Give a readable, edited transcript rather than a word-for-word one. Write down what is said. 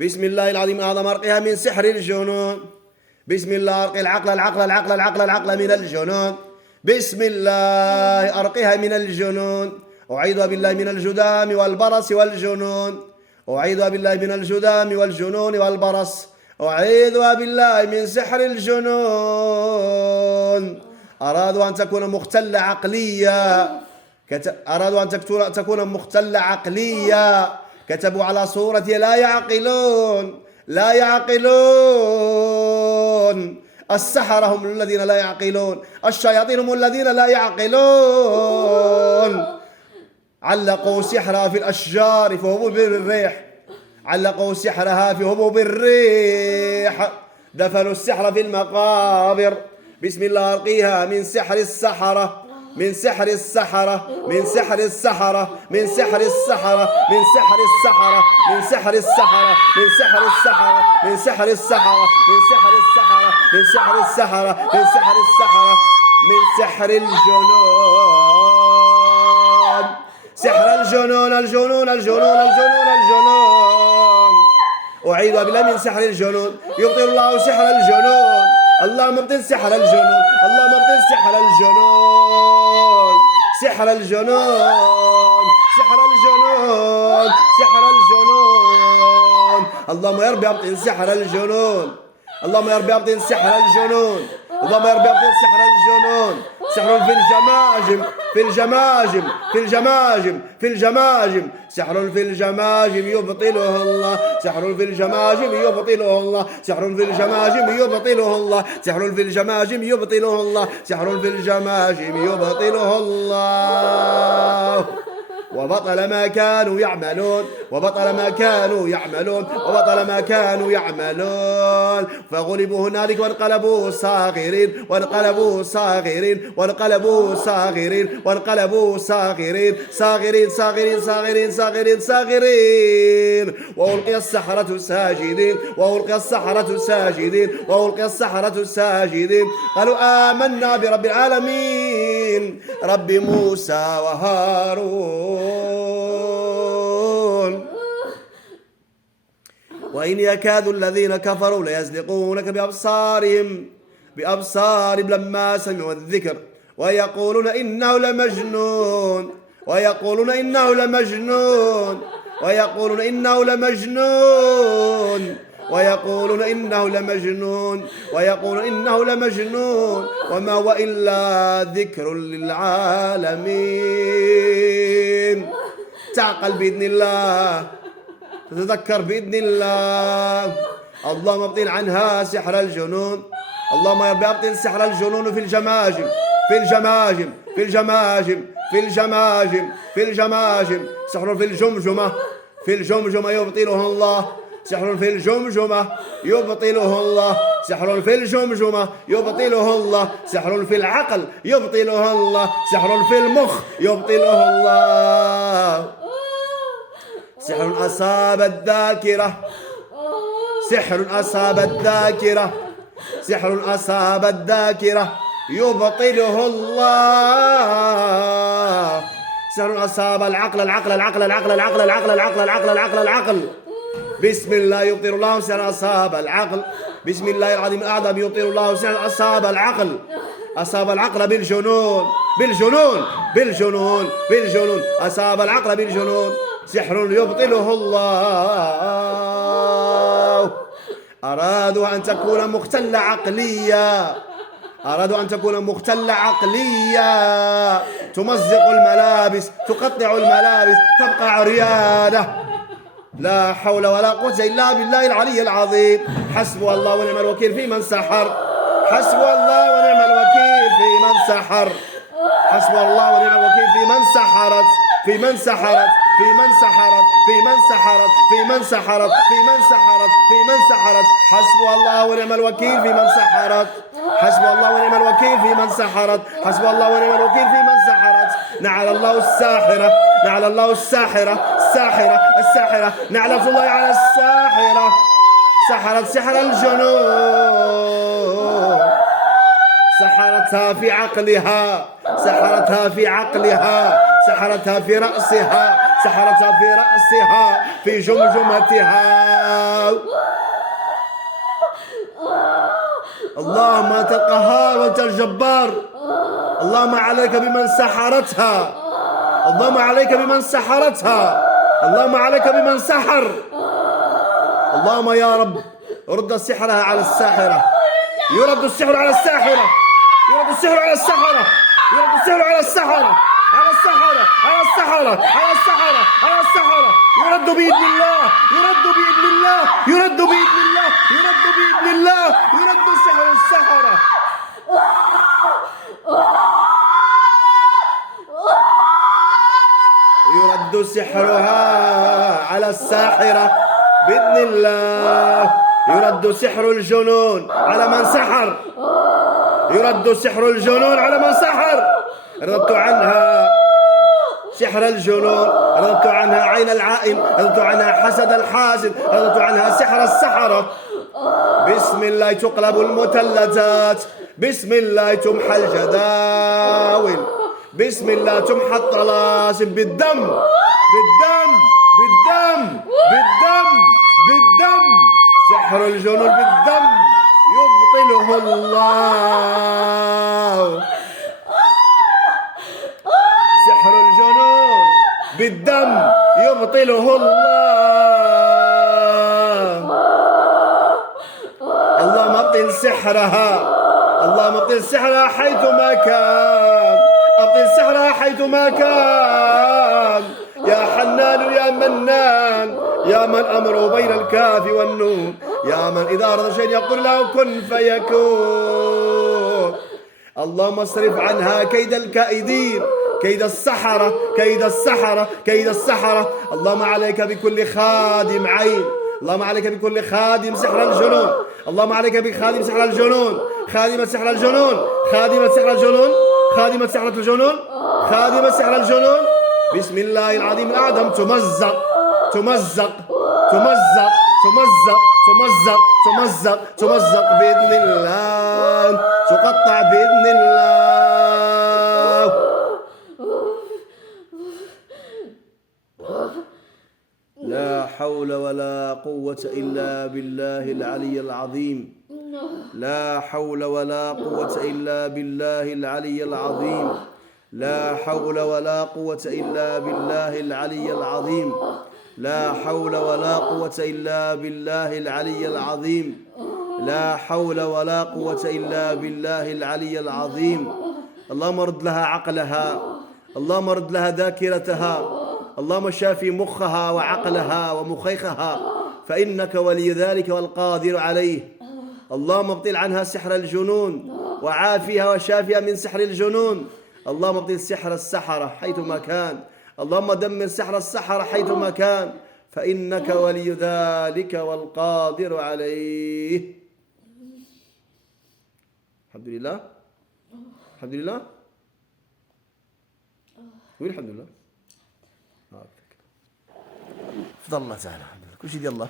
بسم الله العظيم الأعظم أرقها من سحر الجنون. بسم الله أرقي العقل من الجنون. بسم الله أرقها من الجنون. أعيذ بالله من الجذام والبرص والجنون. أعيذ بالله من الجذام والجنون والبرص. أعيذ بالله من سحر الجنون. أرادوا أن تكون مختلة عقلية. أرادوا أن تكون مختلة عقلية. كتبوا على صورتي لا يعقلون لا يعقلون. السحرة هم الذين لا يعقلون. الشياطين هم الذين لا يعقلون. علقوا سحرها في الأشجار في هبوب الريح. علقوا سحرها في هبوب الريح. دفنوا السحر في المقابر. بسم الله أرقيها من سحر السحرة. من سحر السحرة. من سحر السحرة. من سحر السحرة. من سحر السحرة. من سحر السحرة. من سحر السحرة. من سحر السحرة. من سحر السحرة. من سحر السحرة. من سحر السحرة. من سحر الجنون. سحر الجنون الجنون الجنون الجنون الجنون. أعيذ بالله من سحر الجنون. يبطل الله سحر الجنون. اللهم ابطل سحر الجنون. اللهم ابطل سحر الجنون. سحر الجنون. سحر الجنون. سحر الجنون. اللهم يا رب ابطل سحر الجنون. اللهم يا رب ابطل سحر الجنون. اللهم يا رب ابطل سحر الجنون. سحر في الجماجم. في الجماجم. في الجماجم. في الجماجم. سحر في الجماجم يبطله الله. سحر في الجماجم يبطله الله. سحر في الجماجم يبطله الله. سحر في الجماجم يبطله الله. سحر في الجماجم يبطله الله. وبطل ما كانوا يعملون. وبطل ما كانوا يعملون. وبطل ما كانوا يعملون. فغلبوا هنالك وانقلبوا صاغرين. وانقلبوا صاغرين. وانقلبوا صاغرين. وانقلبوا صاغرين. صاغرين صاغرين صاغرين صاغرين صاغرين. وألقي السحرة ساجدين. وألقي السحرة ساجدين. وألقي السحرة ساجدين. قالوا آمنا برب العالمين رب موسى وهارون. وإن يكاد الذين كفروا ليزلقونك بأبصارهم لما سمعوا الذكر ويقولون إنه لمجنون. ويقولون إنه لمجنون. ويقولون إنه لمجنون. ويقولون إنه لمجنون. ويقولون إنه لمجنون. وما هو إلا ذكر للعالمين. تعقل بإذن الله. تتذكر بإذن الله. اللهم ابطل عنها سحر الجنون. اللهم يا رب ابطل سحر الجنون في الجماجم. في الجماجم. في الجماجم. في الجماجم. في الجماجم. سحر في الجمجمة. في الجمجمة يبطله الله. سحر في الجمجمة يبطله الله. سحر في الجمجمة يبطله الله. سحر في العقل يبطله الله. سحر في المخ يبطله الله. سحر أصاب الذاكرة. سحر أصاب الذاكرة. سحر أصاب الذاكرة يبطله الله. سحر أصاب العقل العقل العقل العقل العقل العقل العقل العقل العقل العقل. بسم الله يبطل الله سحر أصاب العقل. بسم الله العظيم الأعظم يبطل الله سحر أصاب العقل. أصاب العقل بالجنون. بالجنون. بالجنون. بالجنون. أصاب العقل بالجنون. سحر يبطله الله. أرادوا أن تكون مختلة عقلية. أرادوا أن تكون مختلة عقلية. تمزق الملابس. تقطع الملابس. تبقى عريانة. لا حول ولا قوة إلا بالله العلي العظيم. حسبي الله ونعم الوكيل في من سحر. حسبي الله ونعم الوكيل في من سحر. حسبي الله ونعم الوكيل في من سحرت. في من سحرت. في من سحرت. في من سحرت. في من سحرت. في من سحرت. في من سحرت. حسبي الله ونعم الوكيل في من سحرت. حسبي الله ونعم الوكيل في من سحرت. حسبي الله ونعم الوكيل في من سحرت. نعل الله الساحرة. نعل الله الساحرة. الساحرة. الساحرة. نعلة الله على الساحرة. سحرت سحر الجنون. سحرتها في عقلها. سحرتها في عقلها. سحرتها في رأسها. سحرتها في رأسها في جمجمتها. اللهم أنت القهار وأنت الجبار. اللهم عليك بمن سحرتها. اللهم عليك بمن سحرتها. اللهم عليك بمن سحر. اللهم يا رب رد سحرها على الساحرة. يرد السحر على الساحرة. يرد السحر على السحرة. يرد السحر على السحرة. على السحرة. على السحرة. على السحرة. على السحرة. يرد بإذن الله. يرد بإذن الله. يرد بإذن الله. يرد بإذن الله. يرد سحر السحرة. يرد سحرها على الساحرة بإذن الله. يرد سحر الجنون على من سحر. يرد سحر الجنون على من سحر. رددت عنها سحر الجنون. رددت عنها عين العائن. رددت عنها حسد الحاسد. رددت عنها سحر السحرة. بسم الله تقلب المثلثات. بسم الله تمحى الجداول. بسم الله تمحى الطلاسم بالدم. بالدم. بالدم. بالدم. بالدم. سحر الجنون بالدم يبطله الله. سحر الجنون بالدم يبطله الله. اللهم ابطل سحرها. اللهم ابطل سحرها حيثما كان. ابطل سحرها حيثما كان. يا حنان يا منان يا من أمره بين الكاف والنون. يا من إذا أراد شيء يقول له كن فيكون. اللهم اصرف عنها كيد الكائدين. كيد السحرة. كيد السحرة. كيد السحرة. اللهم عليك بكل خادم عين. اللهم عليك بكل خادم سحر الجنون. اللهم عليك بخادم سحر الجنون. خادمة سحر الجنون. خادمة سحر الجنون. خادمة سحرة الجنون. خادمة سحر الجنون. بسم الله العظيم الأعظم تمزق. تمزق. تمزق. تمزق. تمزق. تمزق. تمزق بإذن الله. تقطع بإذن الله. لا حول ولا قوة إلا بالله العلي العظيم. لا حول ولا قوة إلا بالله العلي العظيم. لا حول ولا قوة إلا بالله العلي العظيم. لا حول ولا قوة إلا بالله العلي العظيم. لا حول ولا قوة إلا بالله العلي العظيم. اللهم رد لها عقلها. اللهم رد لها ذاكرتها. اللهم شافي مخها وعقلها ومخيخها فإنك ولي ذلك والقادر عليه. اللهم ابطل عنها سحر الجنون وعافيها وشافيها من سحر الجنون. اللهم ابطل سحر السحرة حيثما كان. اللهم دمر سحر السحرة حيثما كان فإنك ولي ذلك والقادر عليه. الحمد لله. الحمد لله. وين الحمد لله؟ فضل الله تعالى. كل شيء ديال الله.